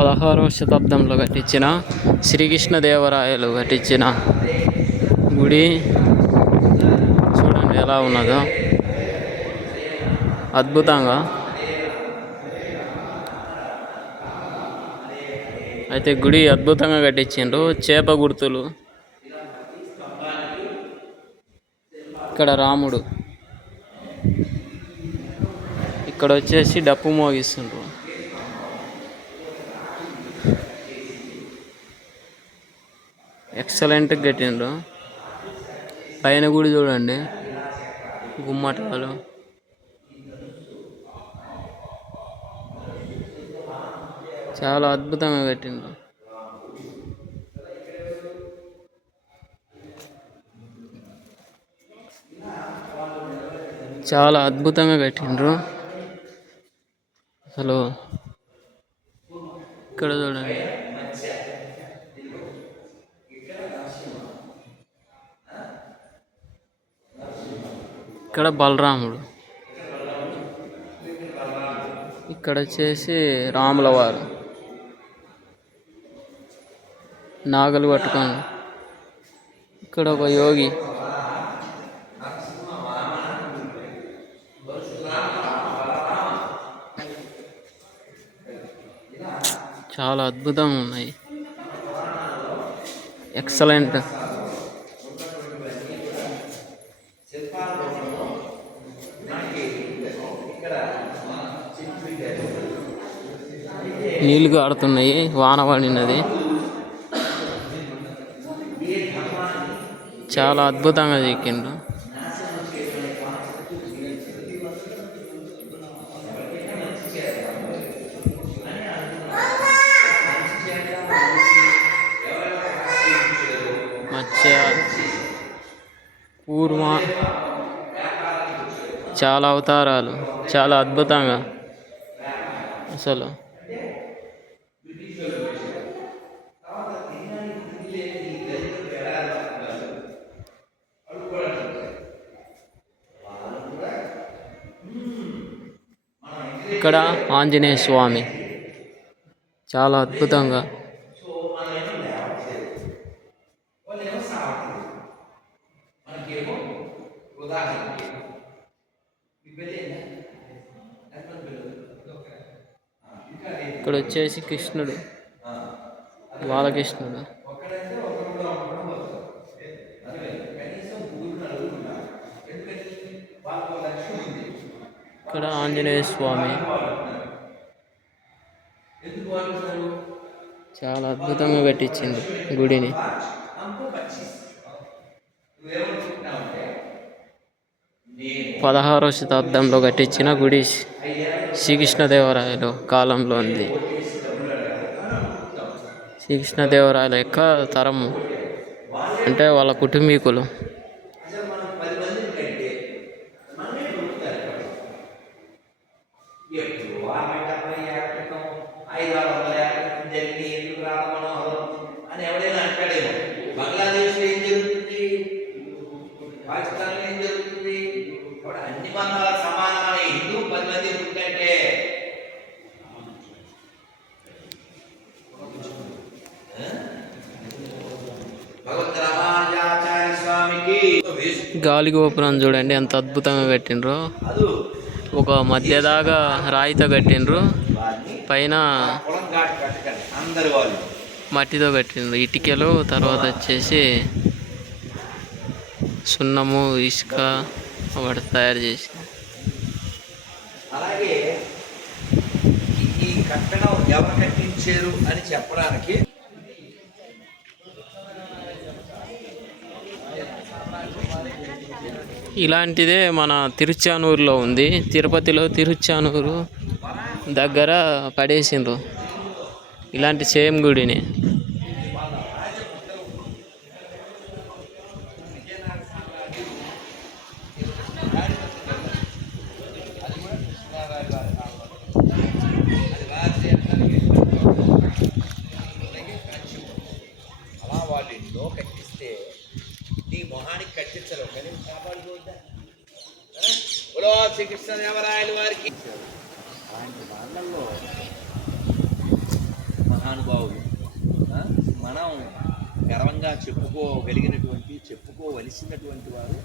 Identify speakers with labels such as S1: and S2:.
S1: పదహారవ శతాబ్దంలో కట్టించిన శ్రీకృష్ణదేవరాయలు కట్టించిన గుడి చూడండి ఎలా ఉన్నదో. అద్భుతంగా. అయితే గుడి అద్భుతంగా కట్టించిండ్రు. చేప గుర్తులు. ఇక్కడ రాముడు. ఇక్కడ వచ్చేసి డప్పు మోగిస్తుండ్రు. ఎక్సలెంట్గా కట్టినారు పైన గుడి చూడండి. గుమ్మటాలు. చాలా అద్భుతంగా కట్టిండ్రు. చాలా అద్భుతంగా కట్టిండ్రు. అసలు ఇక్కడ చూడండి. ఇక్కడ బలరాముడు. ఇక్కడ వచ్చేసి రాముల వారు. నాగలు పట్టుకొని. ఇక్కడ ఒక యోగి. చాలా అద్భుతంగా ఉన్నాయి. ఎక్సలెంట్ నీళ్ళు ఆడుతున్నాయి వాన పడినది. చాలా అద్భుతంగా చెక్కిండ్రు. మత్స్య కూర్మ. చాలా అవతారాలు చాలా అద్భుతంగా. అసలు ఇక్కడ ఆంజనేయ స్వామి. చాలా అద్భుతంగా. ఇక్కడ వచ్చేసి కృష్ణుడు. బాలకృష్ణుడు. ఇక్కడ ఆంజనేయ స్వామి. చాలా అద్భుతంగా కట్టించింది గుడిని. పదహారవ శతాబ్దంలో కట్టించిన గుడి శ్రీకృష్ణదేవరాయలు కాలంలో ఉంది. శ్రీకృష్ణదేవరాయల యొక్క తరము. అంటే వాళ్ళ కుటుంబీకులు. గాలి గోపురం చూడండి ఎంత అద్భుతంగా కట్టిండ్రు. ఒక మధ్య దాకా రాయితో కట్టిండ్రు. పైన మట్టితో కట్టిండ్రు. ఇటుకలు తర్వాత వచ్చేసి సున్నము ఇసుక వాటి తయారు చేసి
S2: అలాగే ఈ కట్టడం ఎవరు కట్టించారు అని చెప్పడానికి
S1: ఇలాంటిదే మన తిరుచానూరులో ఉంది. తిరుపతిలో తిరుచానూరు దగ్గర పడేసిండ్రు. ఇలాంటి సేమ్ గుడిని.
S2: అలా వాళ్ళు ఇంట్లో కట్టిస్తే నీ మొహానికి కట్టించలేవు కానీ కాపాడుకోవద్దా బులో శ్రీకృష్ణదేవరాయలు వారికి. అలాంటి వాళ్ళల్లో
S1: మహానుభావులు మనం గర్వంగా చెప్పుకోగలిగినటువంటి చెప్పుకోవలసినటువంటి వారు